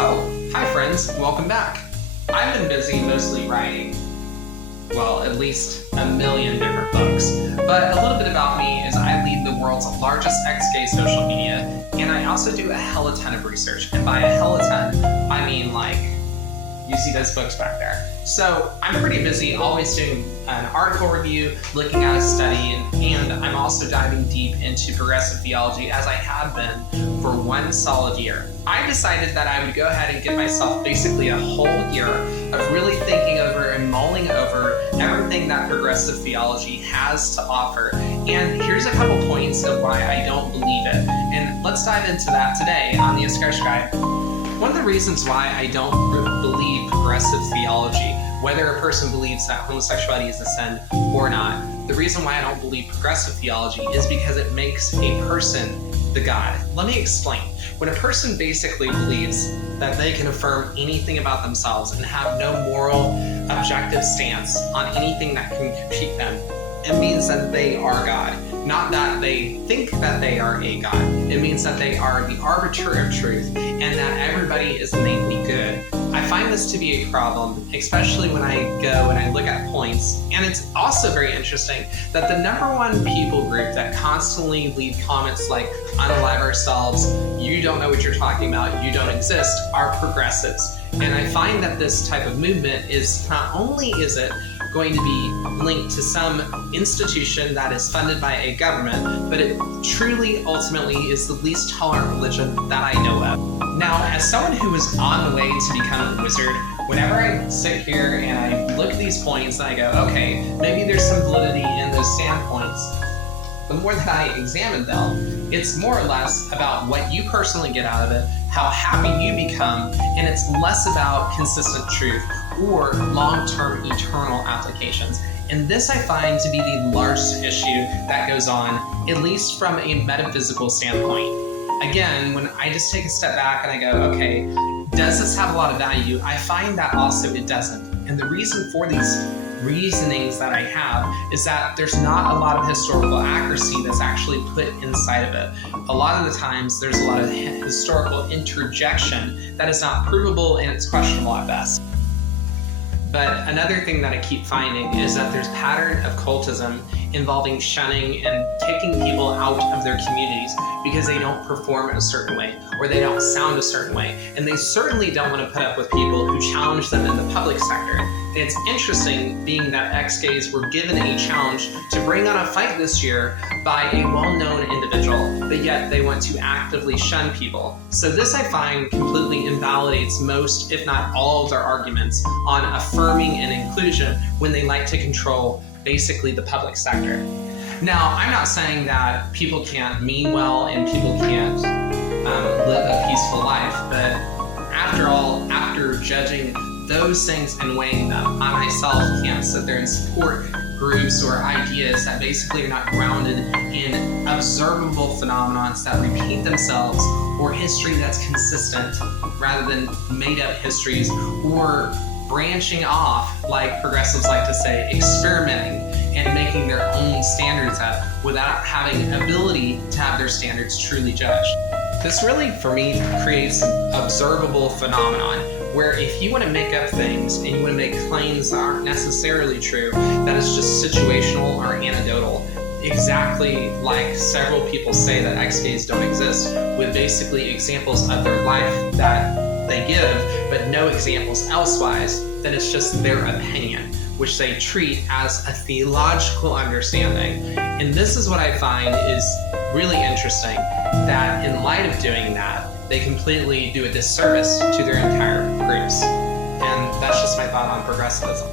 Oh, hi friends, welcome back. I've been busy mostly writing, well, at least a million different books. But a little bit about me is I lead the world's largest ex-gay social media, and I also do a hell of a ton of research. And by a hell of a ton, I mean like, you see those books back there. So I'm pretty busy always doing an article review, looking at a study, and I'm also diving deep into progressive theology as I have been for one solid year. I decided that I would go ahead and give myself basically a whole year of really thinking over and mulling over everything that progressive theology has to offer. And here's a couple points of why I don't believe it. And let's dive into that today on the Discussion Guide. One of the reasons why I don't believe progressive theology, whether a person believes that homosexuality is a sin or not, the reason why I don't believe progressive theology is because it makes a person the God. Let me explain. When a person basically believes that they can affirm anything about themselves and have no moral, objective stance on anything that can compete them, it means that they are God. Not that they think that they are a God. It means that they are the arbiter of truth and that everybody is innately good. I find this to be a problem, especially when I go and I look at points. And it's also very interesting that the number one people group that constantly leave comments like, unalive ourselves, you don't know what you're talking about, you don't exist, are progressives. And I find that this type of movement is not only is it going to be linked to some institution that is funded by a government, but it truly ultimately is the least tolerant religion that I know of. Now, as someone who is on the way to become a wizard, whenever I sit here and I look at these points and I go, okay, maybe there's some validity in those standpoints, the more that I examine them, it's more or less about what you personally get out of it, how happy you become, and it's less about consistent truth or long-term eternal applications. And this I find to be the largest issue that goes on, at least from a metaphysical standpoint. Again, when I just take a step back and I go, okay, does this have a lot of value? I find that also it doesn't. And the reason for these reasonings that I have is that there's not a lot of historical accuracy that's actually put inside of it. A lot of the times there's a lot of historical interjection that is not provable and it's questionable at best. But another thing that I keep finding is that there's a pattern of cultism involving shunning and kicking people out of their communities because they don't perform a certain way or they don't sound a certain way. And they certainly don't want to put up with people who challenge them in the public sector. And it's interesting being that ex-gays were given a challenge to bring on a fight this year by a well-known individual, but yet they want to actively shun people. So this I find completely invalidates most, if not all, of their arguments on affirming and inclusion when they like to control basically the public sector. Now, I'm not saying that people can't mean well and people can't live a peaceful life, but after all, after judging those things and weighing them, I myself can't sit there and support groups or ideas that basically are not grounded in observable phenomena that repeat themselves or history that's consistent rather than made-up histories or branching off, like progressives like to say, experimenting and making their own standards up without having ability to have their standards truly judged. This really, for me, creates an observable phenomenon where if you want to make up things and you want to make claims that aren't necessarily true, that is just situational or anecdotal, exactly like several people say that ex-gays don't exist, with basically examples of their life that they give, but no examples elsewise, then it's just their opinion, which they treat as a theological understanding. And this is what I find is really interesting, that in light of doing that, they completely do a disservice to their entire groups. And that's just my thought on progressivism.